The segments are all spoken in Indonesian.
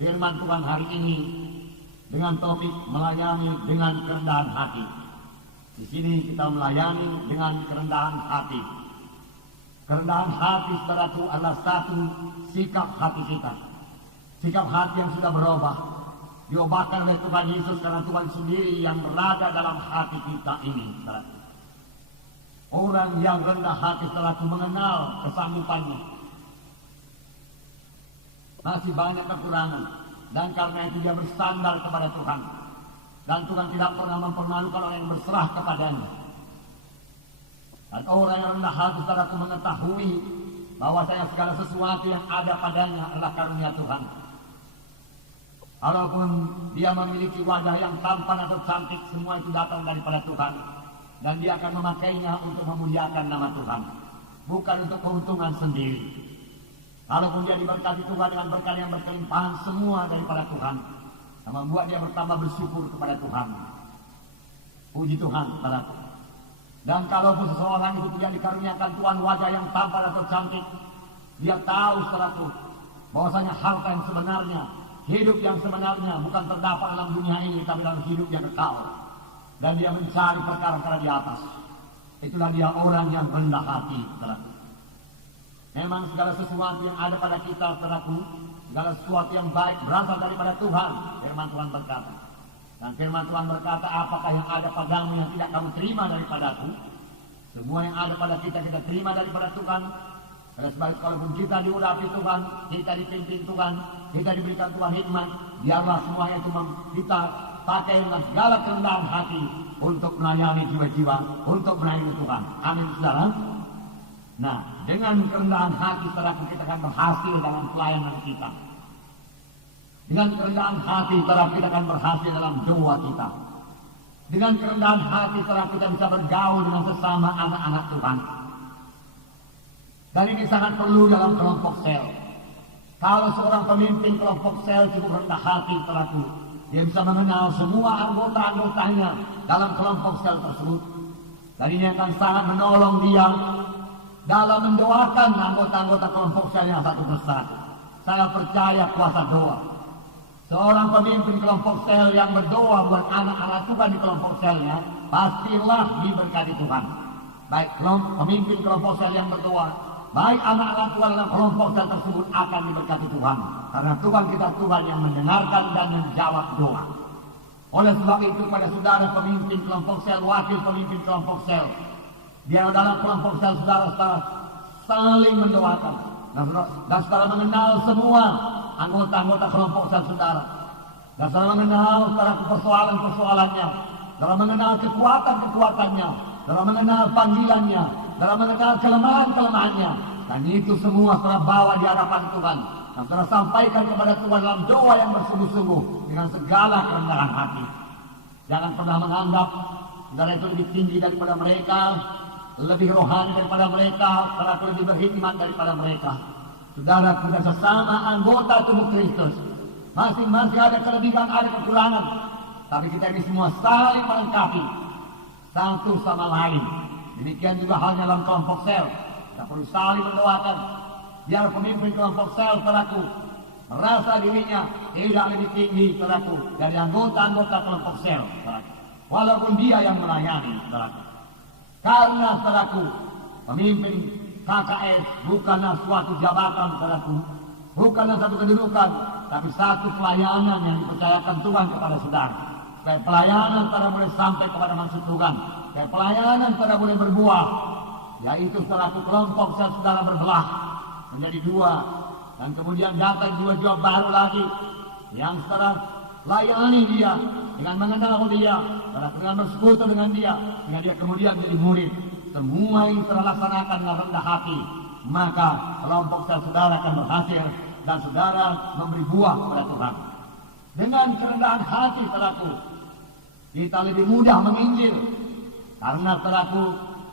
firman Tuhan hari ini dengan topik melayani dengan kerendahan hati. Di sini kita melayani dengan kerendahan hati. Kerendahan hati saudara itu adalah satu sikap hati kita. Sikap hati yang sudah berubah. Diubahkan oleh Tuhan Yesus karena Tuhan sendiri yang berada dalam hati kita ini, saudara. Orang yang rendah hati saudara itu mengenal kesanggupannya. Masih banyak kekurangan. Dan karena itu dia bersandar kepada Tuhan. Dan Tuhan tidak pernah mempermalukan orang yang berserah kepadanya. Dan orang yang rendah hati saudara itu mengetahui bahwa segala sesuatu yang ada padanya adalah karunia Tuhan. Walaupun dia memiliki wajah yang tampan atau cantik, semua itu datang daripada Tuhan. Dan dia akan memakainya untuk memuliakan nama Tuhan. Bukan untuk keuntungan sendiri. Walaupun dia diberkati Tuhan dengan berkat yang berkelimpahan, semua daripada Tuhan. Yang membuat dia bertambah bersyukur kepada Tuhan. Puji Tuhan, saudaraku. Dan kalaupun seseorang itu tidak dikaruniakan Tuhan wajah yang tampan atau cantik, dia tahu, saudaraku, bahwasanya harta yang sebenarnya, hidup yang sebenarnya bukan terdapat dalam dunia ini, tapi dalam hidup yang kekal. Dan dia mencari perkara-perkara di atas. Itulah dia orang yang rendah hati, saudaraku. Memang segala sesuatu yang ada pada kita, saudaraku, segala sesuatu yang baik berasal daripada Tuhan. Firman Tuhan berkata. Dan firman Tuhan berkata, apakah yang ada padamu yang tidak kamu terima daripadaku? Semua yang ada pada kita terima daripada Tuhan. Pada sebab itu, kalaupun kita diurapi Tuhan, kita dipimpin Tuhan, kita diberikan Tuhan hikmat, biarlah semuanya itu kita pakai dengan segala kerendahan hati untuk melayani jiwa-jiwa, untuk melayani Tuhan. Amin, saudara. Nah, dengan kerendahan hati, saudara, kita akan berhasil dalam pelayanan kita. Dengan kerendahan hati, saudara, kita akan berhasil dalam doa kita. Dengan kerendahan hati, saudara, kita bisa bergaul dengan sesama anak-anak Tuhan. Dan ini sangat perlu dalam kelompok sel. Kalau seorang pemimpin kelompok sel cukup rendah hati, saudaraku, dia bisa mengenal semua anggota-anggotanya dalam kelompok sel tersebut. Dan ini akan sangat menolong dia dalam mendoakan anggota-anggota kelompok sel yang satu persatu. Saya percaya kuasa doa. Seorang pemimpin kelompok sel yang berdoa buat anak-anak Tuhan di kelompok selnya, pastilah diberkati Tuhan. Baik pemimpin kelompok sel yang berdoa, baik anak-anak Tuhan dalam kelompok sel tersebut akan diberkati Tuhan. Karena Tuhan kita Tuhan yang mendengarkan dan menjawab doa. Oleh sebab itu, pada saudara pemimpin kelompok sel, wakil pemimpin kelompok sel, biar dalam kelompok sel saudara-saudara saling mendoakan. Dan saudara mengenal semua anggota-anggota kelompok sel saudara. Dan saudara mengenal persoalan-persoalannya. Saudara mengenal kekuatan-kekuatannya. Saudara mengenal panggilannya. Saudara mengenal kelemahan-kelemahannya. Dan itu semua saudara bawa di hadapan Tuhan. Dan saudara sampaikan kepada Tuhan dalam doa yang bersungguh-sungguh dengan segala kerendahan hati. Jangan pernah menganggap saudara itu lebih tinggi daripada mereka, lebih rohani daripada mereka, saudara lebih berhikmat daripada mereka. Saudara, kita sesama anggota tubuh Kristus, masing-masing ada kelebihan, ada kekurangan, tapi kita ini semua saling melengkapi satu sama lain. Demikian juga halnya dalam kelompok sel, kita perlu saling mendoakan biar pemimpin kelompok sel, saudaraku, merasa dirinya tidak lebih tinggi, saudaraku, dari anggota-anggota kelompok sel, saudaraku, walaupun dia yang melayani, saudaraku. Karena, saudaraku, pemimpin KKS bukanlah suatu jabatan, saudaraku, bukanlah satu kedudukan, tapi satu pelayanan yang dipercayakan Tuhan kepada saudara. Supaya pelayanan saudara boleh sampai kepada maksud Tuhan, supaya pelayanan saudara boleh berbuah, yaitu saudaraku kelompok saudara berbelah menjadi dua, dan kemudian datang jiwa-jiwa baru lagi yang saudara layani dia dengan mengenal dia, saudara dengan bersekutu dengan dia, sehingga dia kemudian menjadi murid. Semua ini terlaksanakan dengan rendah hati, maka kelompok saudara akan berhasil dan saudara memberi buah kepada Tuhan. Dengan kerendahan hati, saudaraku, kita lebih mudah menginjil, karena saudaraku,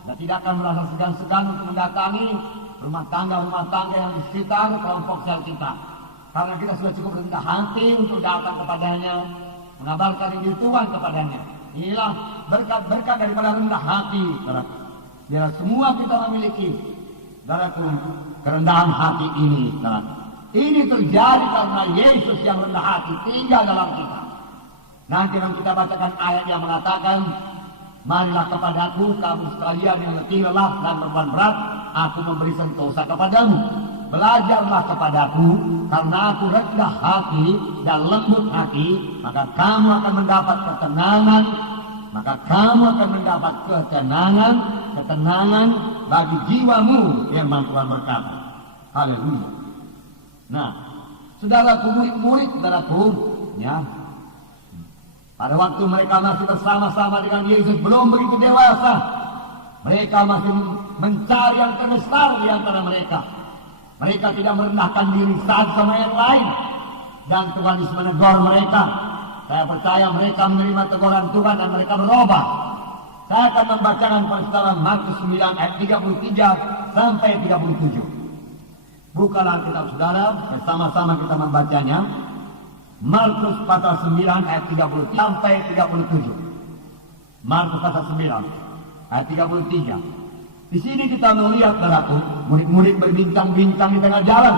kita tidak akan merasa segan-segan untuk mendatangi rumah tangga yang di sekitar kelompok sel kita, karena kita sudah cukup rendah hati untuk datang kepadanya, mengabarkan Injil Tuhan kepadanya. Inilah berkat-berkat daripada rendah hati, saudaraku. Biar semua kita memiliki, saudaraku, kerendahan hati ini, saudaraku. Ini terjadi karena Yesus yang rendah hati tinggal dalam kita. Nanti akan kita bacakan ayat yang mengatakan, marilah kepadaku kamu sekalian yang letih lelah dan beban berat, aku memberi sentosa kepadamu. Belajarlah kepadaku, karena aku rendah hati dan lembut hati, maka kamu akan mendapat ketenangan. Maka kamu akan mendapat ketenangan bagi jiwamu, firman Tuhan berkata. Haleluya. Nah, saudaraku, murid-murid, saudaraku, ya, pada waktu mereka masih bersama-sama dengan Yesus, belum begitu dewasa, mereka masih mencari yang terbesar di antara mereka. Mereka tidak merendahkan diri satu sama yang lain, dan Tuhan Yesus menegur mereka. Saya percaya mereka menerima teguran Tuhan dan mereka berubah. Saya akan membacakan peristiwa Markus 9 ayat 33 sampai 37. Bukalah kitab saudara, bersama-sama kita membacanya. Markus pasal 9 ayat 30 sampai 37. Markus pasal 9 ayat 33. Di sini kita melihat, saudaraku, murid-murid berbincang-bincang di tengah jalan.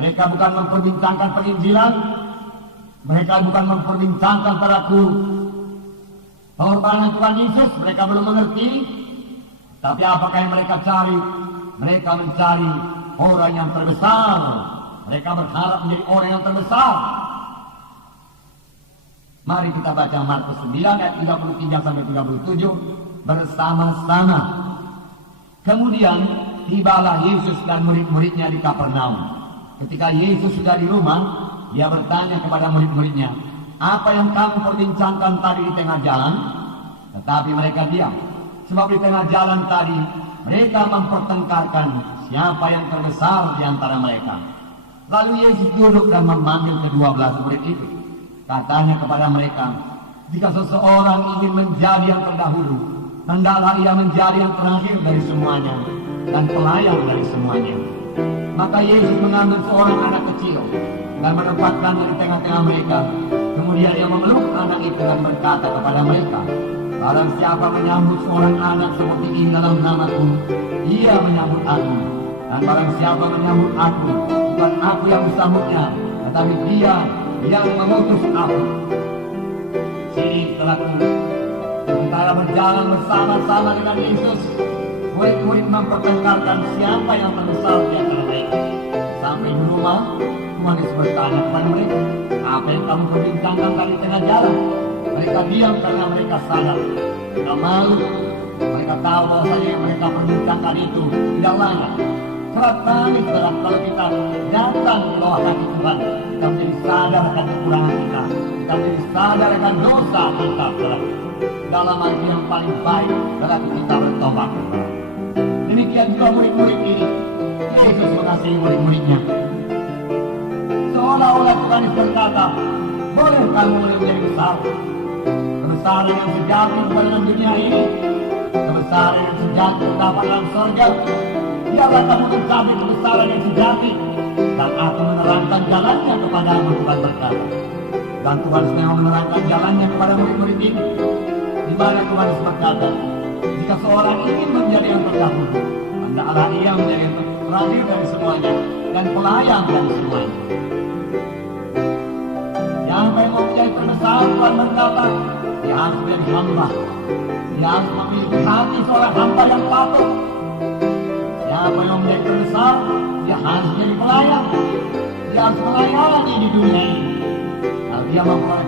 Mereka bukan memperbincangkan penginjilan, mereka bukan memperbincangkan, saudaraku, pengorbanan Tuhan Yesus. Mereka belum mengerti. Tapi apakah yang mereka cari? Mereka mencari orang yang terbesar. Mereka berharap menjadi orang yang terbesar. Mari kita baca Markus 9 ayat 33 sampai 37 bersama-sama. Kemudian tibalah Yesus dan murid-muridnya di Kapernaum. Ketika Yesus sudah di rumah, dia bertanya kepada murid-muridnya, apa yang kamu perbincangkan tadi di tengah jalan? Tetapi mereka diam. Sebab di tengah jalan tadi mereka mempertengkarkan siapa yang terbesar di antara mereka. Lalu Yesus duduk dan memanggil ke-12 murid itu. Katanya kepada mereka, jika seseorang ingin menjadi yang terdahulu, hendaklah ia menjadi yang terakhir dari semuanya dan pelayan dari semuanya. Maka Yesus mengambil seorang anak kecil dan menempatkannya di tengah-tengah mereka. Kemudian ia memeluk anak itu dan berkata kepada mereka, barang siapa menyambut seorang anak seperti ini dalam namaku, ia menyambut aku. Dan barang siapa menyambut aku, bukan aku yang disambutnya, tetapi dia yang mengutus aku. Sini saudaraku, sementara berjalan bersama-sama dengan Yesus, murid-murid mempertengkarkan siapa yang terbesar di antara mereka. Sampai di rumah, Tuhan Yesus bertanya kepada mereka, apa yang kamu perbincangkan tadi tengah jalan? Mereka diam karena mereka sadar, tidak malu. Mereka tahu bahwasanya yang mereka perbincangkan itu tidak layak. Surat tangis dalam kalau kita datang ke bawah kaki Tuhan, kita menjadi sadar akan kekurangan kita, kita menjadi sadar akan dosa kita. Dalam arti yang paling baik adalah kita bertobat. Demikian juga murid-murid ini, Yesus mengasihi murid-muridnya. Seolah-olah Tuhan berkata, boleh kamu menjadi besar. Kebesaran yang sejati bukan dalam dunia ini, kebesaran yang sejati terdapat dalam surga. Biarlah kamu mencapai kebesaran yang sejati, dan aku menerangkan jalannya kepadamu, Tuhan berkata. Dan Tuhan sedang menerangkan jalannya kepada murid-murid ini. Di mana Tuhan berkata, jika seorang ingin menjadi yang terdahulu, hendaklah ia menjadi yang terakhir dari semuanya dan pelayan dari semuanya. Yang mau menjadi terbesar, Tuhan berkata, dia harus menjadi hamba. Dia harus memiliki hati seorang hamba yang patuh. Siapa yang menjadi terbesar, dia harus menjadi pelayan. Dia harus melayani di dunia ini. Kalau dia memperoleh